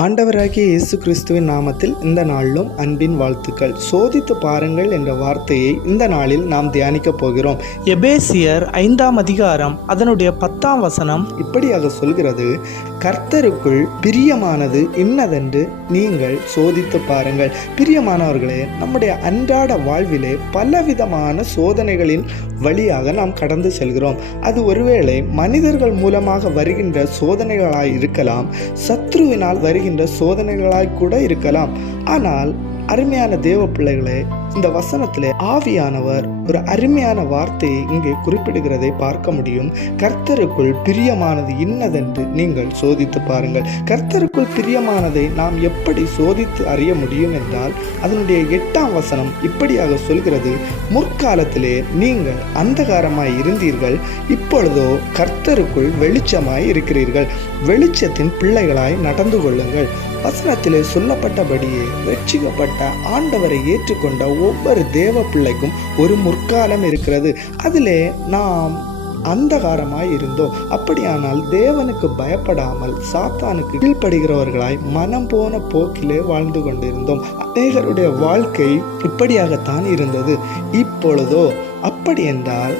ஆண்டவராகிய இயேசு கிறிஸ்துவின் நாமத்தில் இந்த நாளிலும் அன்பின் வாழ்த்துக்கள். சோதித்து பாருங்கள் என்ற வார்த்தையை இந்த நாளில் நாம் தியானிக்கப் போகிறோம். எபேசியர் ஐந்தாம் அதிகாரம் அதனுடைய பத்தாம் வசனம் இப்படியாக சொல்கிறது கர்த்தருக்குள் பிரியமானது இன்னதென்று நீங்கள் சோதித்து பாருங்கள். பிரியமானவர்களே நம்முடைய அன்றாட வாழ்விலே பலவிதமான சோதனைகளின் வழியாக நாம் கடந்து செல்கிறோம். அது ஒருவேளை மனிதர்கள் மூலமாக வருகின்ற சோதனைகளாய் இருக்கலாம் சத்ருவினால் வருகின்ற சோதனைகளாய் கூட இருக்கலாம். ஆனால் அருமையான தேவ பிள்ளைகளே இந்த வசனத்திலே ஆவியானவர் ஒரு அருமையான வார்த்தையை இங்கே குறிப்பிடுகிறதை பார்க்க முடியும். கர்த்தருக்குள் பிரியமானது இன்னதென்று நீங்கள் சோதித்து பாருங்கள். கர்த்தருக்குள் பிரியமானதை நாம் எப்படி சோதித்து அறிய முடியும் என்றால் அதனுடைய எட்டாம் வசனம் இப்படியாக சொல்கிறது. முற்காலத்திலே நீங்கள் அந்தகாரமாய் இருந்தீர்கள் இப்பொழுதோ கர்த்தருக்குள் வெளிச்சமாய் இருக்கிறீர்கள். வெளிச்சத்தின் பிள்ளைகளாய் நடந்து கொள்ளுங்கள். வசனத்திலே சொல்லப்பட்டபடியே வெற்றிக்கப்பட்ட ஆண்டவரை ஏற்றுக்கொண்ட ஒவ்வொரு தேவ பிள்ளைக்கும் ஒரு முற்காலம் இருக்கிறது. அதிலே நாம் அந்தகாரமாய் இருந்தோம். அப்படியானால் தேவனுக்கு பயப்படாமல் சாத்தானுக்கு கீழ்ப்படுகிறவர்களாய் மனம் போன போக்கிலே வாழ்ந்து கொண்டிருந்தோம். அநேகருடைய வாழ்க்கை இப்படியாகத்தான் இருந்தது. இப்பொழுதோ அப்படி என்றால்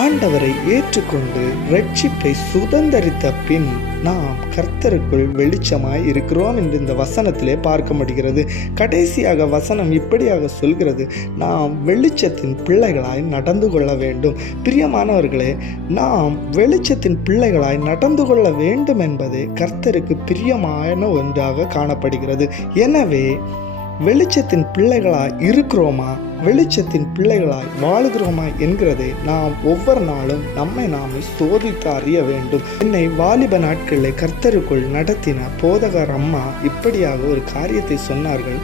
ஆண்டவரை ஏற்றுக்கொண்டு ரட்சிப்பை சுதந்தரித்த பின் நாம் கர்த்தருக்குள் வெளிச்சமாய் இருக்கிறோம் என்று இந்த வசனத்திலே பார்க்க முடிகிறது கடைசியாக வசனம் இப்படியாக சொல்கிறது. நாம் வெளிச்சத்தின் பிள்ளைகளாய் நடந்து கொள்ள வேண்டும். பிரியமானவர்களே நாம் வெளிச்சத்தின் பிள்ளைகளாய் நடந்து கொள்ள வேண்டும் என்பதே கர்த்தருக்கு பிரியமான ஒன்றாக காணப்படுகிறது. எனவே வெளிச்சத்தின் பிள்ளைகளாய் இருக்கிறோமா? வெளிச்சத்தின் பிள்ளைகளாய் வாழுகிறோமா என்கிறதை நாம் ஒவ்வொரு நாளும் நம்மை நாமே சோதித்து அறிய வேண்டும். என்னை வாலிப நாட்களில் கர்த்தருக்குள் நடத்தின போதகர் அம்மா இப்படியாக ஒரு காரியத்தை சொன்னார்கள்.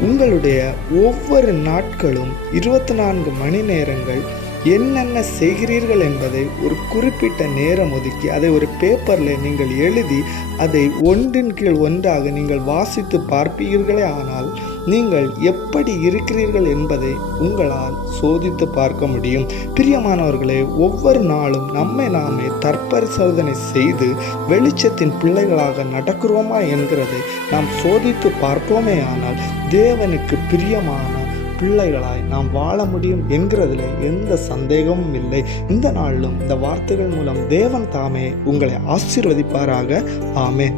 உங்களுடைய ஒவ்வொரு நாட்களும் இருபத்தி நான்கு மணி நேரங்கள் என்னென்ன செய்கிறீர்கள் என்பதை ஒரு குறிப்பிட்ட நேரம் ஒதுக்கி அதை ஒரு பேப்பரில் நீங்கள் எழுதி அதை ஒன்றின் கீழ் ஒன்றாக நீங்கள் வாசித்து பார்ப்பீர்களே ஆனால் நீங்கள் எப்படி இருக்கிறீர்கள் என்பதை உங்களால் சோதித்து பார்க்க முடியும். பிரியமானவர்களே ஒவ்வொரு நாளும் நம்மை நாமே தற்பரிசோதனை செய்து வெளிச்சத்தின் பிள்ளைகளாக நடக்கிறோமா என்கிறதை நாம் சோதித்து பார்ப்போமே ஆனால் தேவனுக்கு பிரியமான பிள்ளைகளாய் நாம் வாழ முடியும் என்கிறதுல எந்த சந்தேகமும் இல்லை. இந்த நாளிலும் இந்த வார்த்தைகள் மூலம் தேவன் தாமே உங்களை ஆசீர்வதிப்பாராக. ஆமே